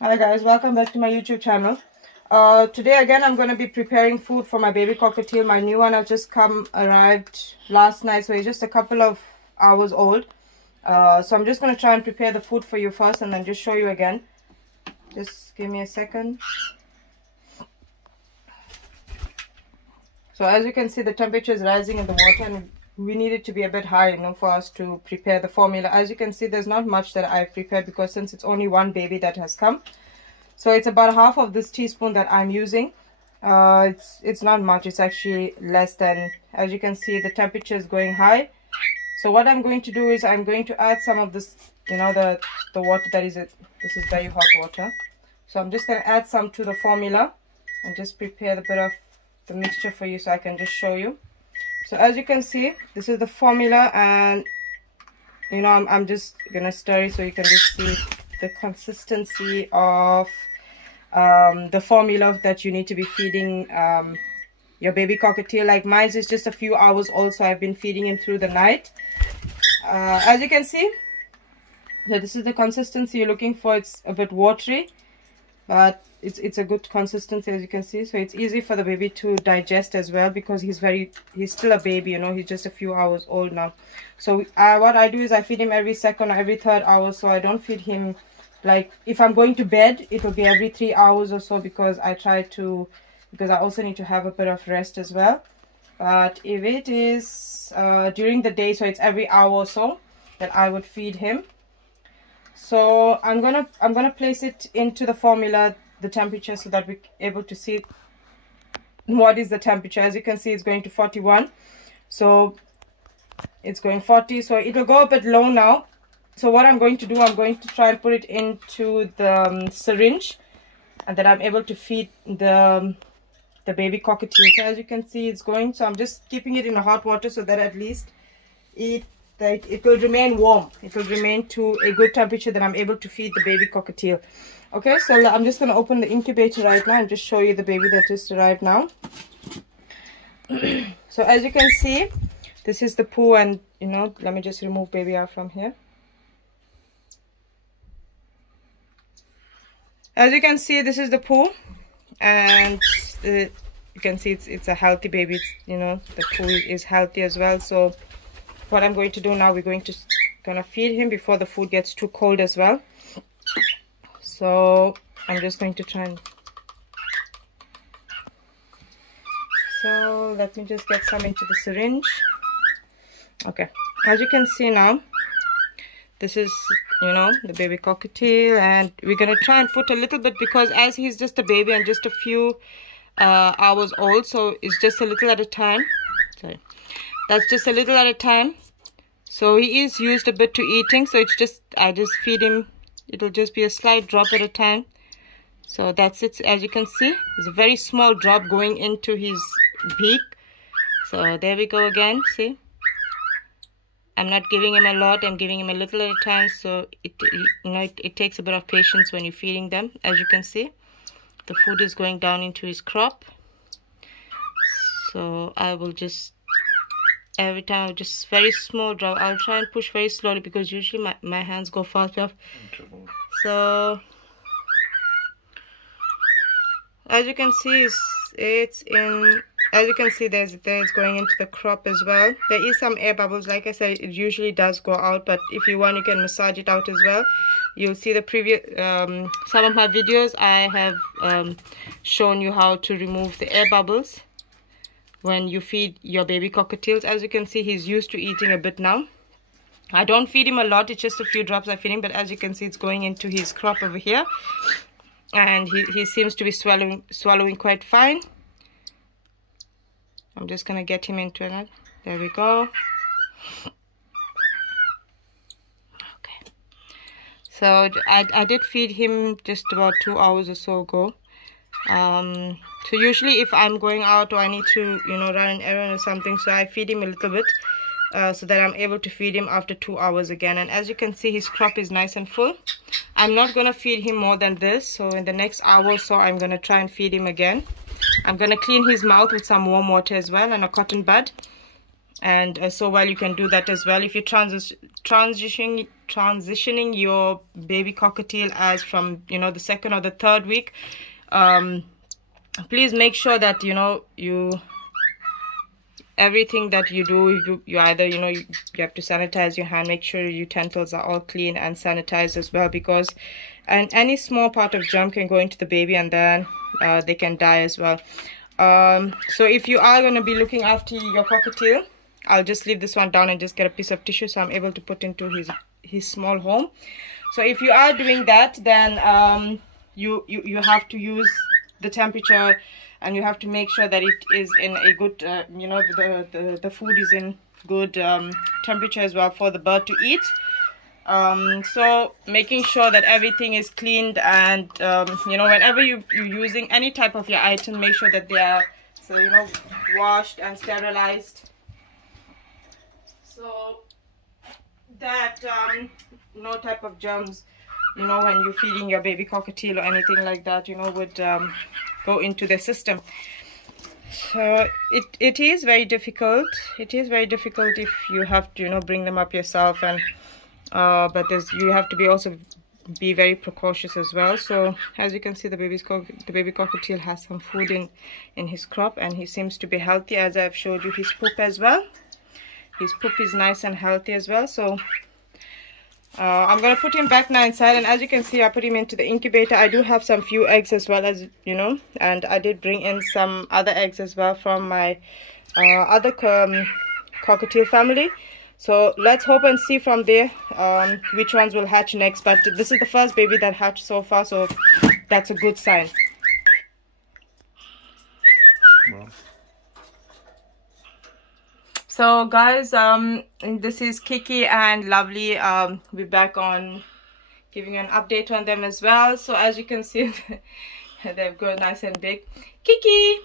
Hi guys, welcome back to my YouTube channel. Today again I'm going to be preparing food for my baby cockatiel. My new one has just arrived last night, so he's just a couple of hours old. So I'm just going to try and prepare the food for you first and then just show you again. Just give me a second. So as you can see, the temperature is rising in the water and we need it to be a bit high, for us to prepare the formula. As you can see, there's not much that I've prepared because since it's only one baby that has come. So it's about half of this teaspoon that I'm using. It's not much, it's actually less than, as you can see, the temperature is going high. So what I'm going to do is I'm going to add some of this, the water that is it. This is very hot water. So I'm just going to add some to the formula and just prepare a bit of the mixture for you so I can just show you. So as you can see, this is the formula, and I'm just gonna stir it so you can just see the consistency of the formula that you need to be feeding your baby cockatiel. Like mine is just a few hours old, so I've been feeding him through the night. As you can see, so this is the consistency you're looking for. It's a bit watery, but it's a good consistency, as you can see. So it's easy for the baby to digest as well, because he's still a baby, he's just a few hours old now. So what I do is I feed him every second or every third hour. So I don't feed him, like if I'm going to bed, it will be every 3 hours or so, because I also need to have a bit of rest as well. But if it is during the day, so it's every hour or so that I would feed him. So I'm gonna place it into the formula, the temperature, so that we're able to see what is the temperature. As you can see, it's going to 41, so it's going 40, so it will go a bit low now. So what I'm going to do, I'm going to try and put it into the syringe, and then I'm able to feed the baby cockatiel. So as you can see, it's going, so I'm just keeping it in hot water so that at least it will remain warm. It will remain to a good temperature that I'm able to feed the baby cockatiel. Okay, so I'm just going to open the incubator right now and just show you the baby that just arrived now. So as you can see, this is the poo, and let me just remove baby out from here. As you can see, this is the poo, and you can see it's a healthy baby. The poo is healthy as well. So what I'm going to do now, we're going to feed him before the food gets too cold as well. So I'm just going to try and, so let me just get some into the syringe. Okay, as you can see now, this is the baby cockatiel, and we're going to try and put a little bit, because as he's just a baby and just a few hours old, so it's just a little at a time. Sorry, that's just a little at a time. So he is used a bit to eating, so I just feed him. It'll just be a slight drop at a time. So that's it. As you can see, there's a very small drop going into his beak. So there we go again. See, I'm not giving him a lot, I'm giving him a little at a time. So it takes a bit of patience when you're feeding them. As you can see, the food is going down into his crop. So I will just, every time, just very small drop. I'll try and push very slowly, because usually my hands go fast enough. So as you can see, it's in, as you can see, there's going into the crop as well. There is some air bubbles. Like I said, it usually does go out, but if you want, you can massage it out as well. You'll see the previous some of my videos, I have shown you how to remove the air bubbles when you feed your baby cockatiels. As you can see, he's used to eating a bit now. I don't feed him a lot, it's just a few drops I feed him, but as you can see, it's going into his crop over here, and he seems to be swallowing quite fine. I'm just gonna get him into it. There we go. Okay, so I did feed him just about 2 hours or so ago. So usually if I'm going out or I need to run an errand or something, so I feed him a little bit, so that I'm able to feed him after 2 hours again. And as you can see, his crop is nice and full. I'm not going to feed him more than this, so in the next hour or so I'm going to try and feed him again. I'm going to clean his mouth with some warm water as well, and a cotton bud. And so while you can do that as well, if you're transitioning transitioning your baby cockatiel as from, you know, the 2nd or the 3rd week, please make sure that, you know, everything that you do, you either, you know, you have to sanitize your hand, make sure your utensils are all clean and sanitized as well, because any small part of germ can go into the baby and then they can die as well. So if you are going to be looking after your cockatiel, I'll just leave this one down and just get a piece of tissue so I'm able to put into his small home. So if you are doing that, then you have to use the temperature, and you have to make sure that it is in a good, you know, the food is in good temperature as well for the bird to eat. So making sure that everything is cleaned, and you know, whenever you're using any type of your item, make sure that they are, so, you know, washed and sterilized, so that no type of germs, you know, when you're feeding your baby cockatiel or anything like that, you know, would go into the system. So it is very difficult. It is very difficult if you have to, you know, bring them up yourself, and but you have to also be very precautious as well. So as you can see, the baby cockatiel has some food in his crop, and he seems to be healthy, as I've showed you his poop as well. His poop is nice and healthy as well. So I'm gonna put him back now inside, and as you can see, I put him into the incubator. I do have some few eggs as well, as you know, and I did bring in some other eggs as well from my other cockatiel family. So let's hope and see from there which ones will hatch next. But this is the first baby that hatched so far, so that's a good sign. Wow. So guys, this is Kiki and Lovely. We're back on giving you an update on them as well. So as you can see, they've grown nice and big. Kiki!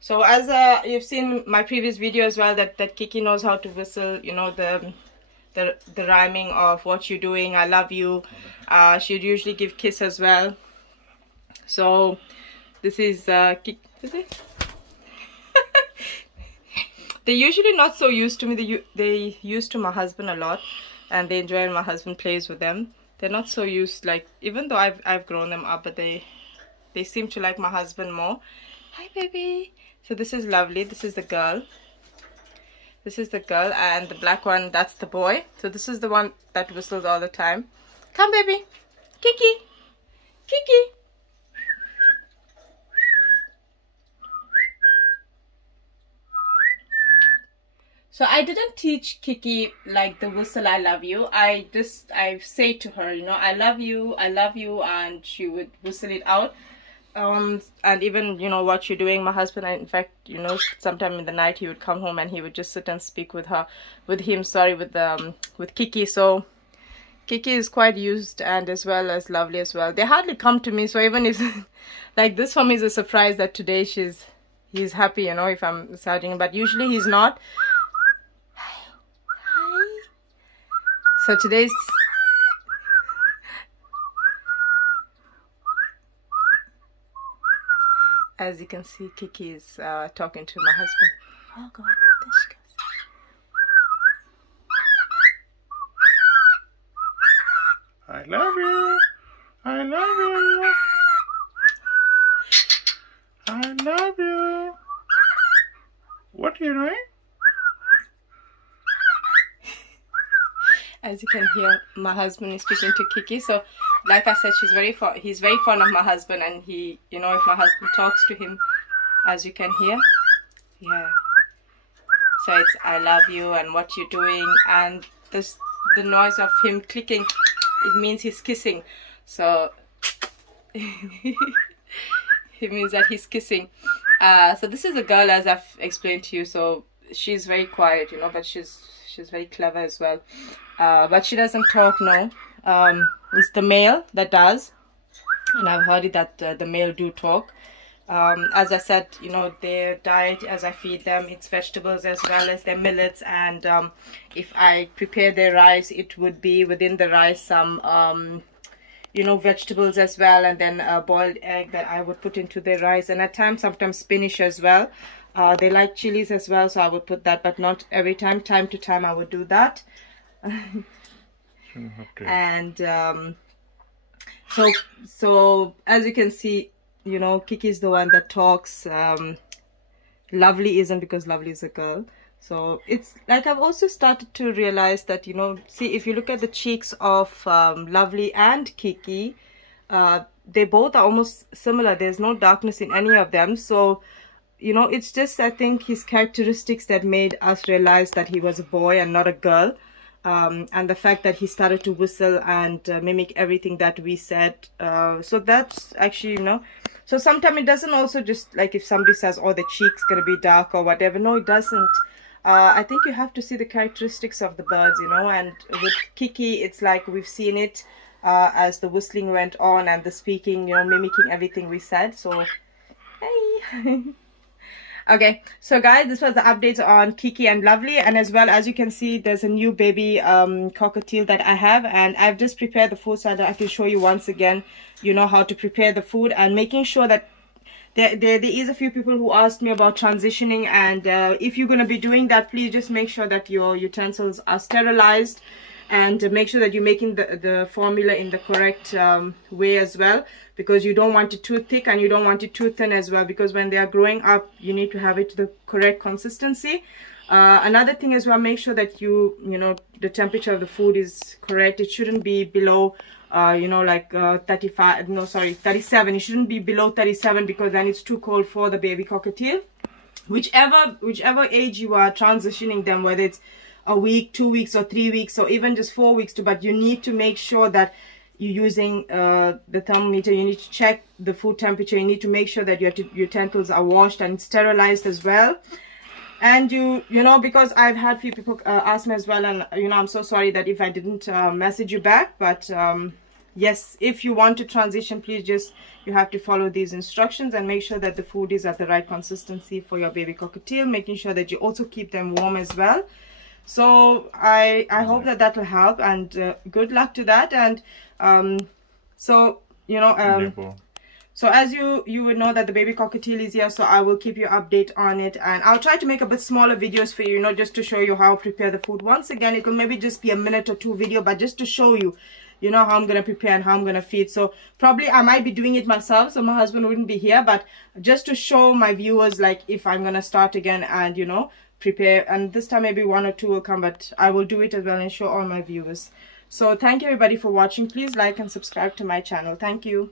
So as you've seen my previous video as well, that Kiki knows how to whistle, you know, the rhyming of what you're doing, I love you. She'd usually give kiss as well. So this is Kiki. Is it? They're usually not so used to me. They used to my husband a lot, and they enjoy when my husband plays with them. They're not so used, like, even though I've grown them up, but they seem to like my husband more. Hi baby. So this is Lovely. This is the girl. This is the girl, and the black one, that's the boy. So this is the one that whistles all the time. Come baby. Kiki. Kiki. So I didn't teach Kiki like the whistle I love you. I say to her, you know, I love you, and she would whistle it out. And even, you know, what you're doing, my husband, in fact, you know, sometime in the night he would come home and he would just sit and speak with Kiki. So Kiki is quite used, and as well as Lovely as well. They hardly come to me, so even if like this for me is a surprise that today he's happy, you know, if I'm massaging him, but usually he's not. So today's as you can see, Kiki is talking to my husband. Oh God, there she goes. I love you. I love you. I love you. What are you doing? As you can hear, my husband is speaking to Kiki. So like I said, he's very fond of my husband, and he, you know, if my husband talks to him, as you can hear, yeah, so it's I love you and what you're doing, and the noise of him clicking, it means he's kissing. So it means that he's kissing. So this is a girl, as I've explained to you. So she's very quiet, you know, but she's very clever as well. But she doesn't talk now. It's the male that does, and I've heard it that the male do talk. As I said, you know, their diet, as I feed them, it's vegetables as well as their millets, and if I prepare their rice, it would be within the rice some you know, vegetables as well, and then a boiled egg that I would put into their rice, and at times sometimes spinach as well. They like chilies as well, so I would put that, but not every time. Time to time I would do that. And so as you can see, you know, Kiki is the one that talks. Lovely isn't, because Lovely is a girl. So it's like I've also started to realize that, you know, see, if you look at the cheeks of Lovely and Kiki, they both are almost similar. There's no darkness in any of them. So, you know, it's just, I think, his characteristics that made us realize that he was a boy and not a girl. And the fact that he started to whistle and mimic everything that we said. So that's actually, you know, so sometimes it doesn't also just like if somebody says, oh, the cheek's going to be dark or whatever. No, it doesn't. I think you have to see the characteristics of the birds, you know, and with Kiki, it's like we've seen it as the whistling went on and the speaking, you know, mimicking everything we said. So, hey. Okay, so guys, this was the updates on Kiki and Lovely, and as well as you can see, there's a new baby cockatiel that I have, and I've just prepared the food so that I can show you once again, you know, how to prepare the food, and making sure that there is a few people who asked me about transitioning, and if you're going to be doing that, please just make sure that your utensils are sterilized, and make sure that you're making the formula in the correct way as well, because you don't want it too thick and you don't want it too thin as well, because when they are growing up, you need to have it the correct consistency. Another thing as well, make sure that you know, the temperature of the food is correct. It shouldn't be below you know, like 37. It shouldn't be below 37, because then it's too cold for the baby cockatiel. Whichever age you are transitioning them, whether it's a week, 2 weeks, or 3 weeks, or even just 4 weeks but you need to make sure that you're using the thermometer. You need to check the food temperature. You need to make sure that your utensils are washed and sterilized as well. And you know, because I've had few people ask me as well, and you know, I'm so sorry that if I didn't message you back, but yes, if you want to transition, please you have to follow these instructions and make sure that the food is at the right consistency for your baby cockatiel, making sure that you also keep them warm as well. So I hope that will help, and good luck to that. And so, you know, so as you would know that the baby cockatiel is here, so I will keep you update on it, and I'll try to make a bit smaller videos for you, you know, just to show you how to prepare the food. Once again, it will maybe just be a minute or two video, but just to show you, you know, how I'm going to prepare and how I'm going to feed. So probably I might be doing it myself, so my husband wouldn't be here, but just to show my viewers, like, if I'm going to start again and, you know, prepare, and this time maybe 1 or 2 will come, but I will do it as well and show all my viewers. So thank you everybody for watching. Please like and subscribe to my channel. Thank you.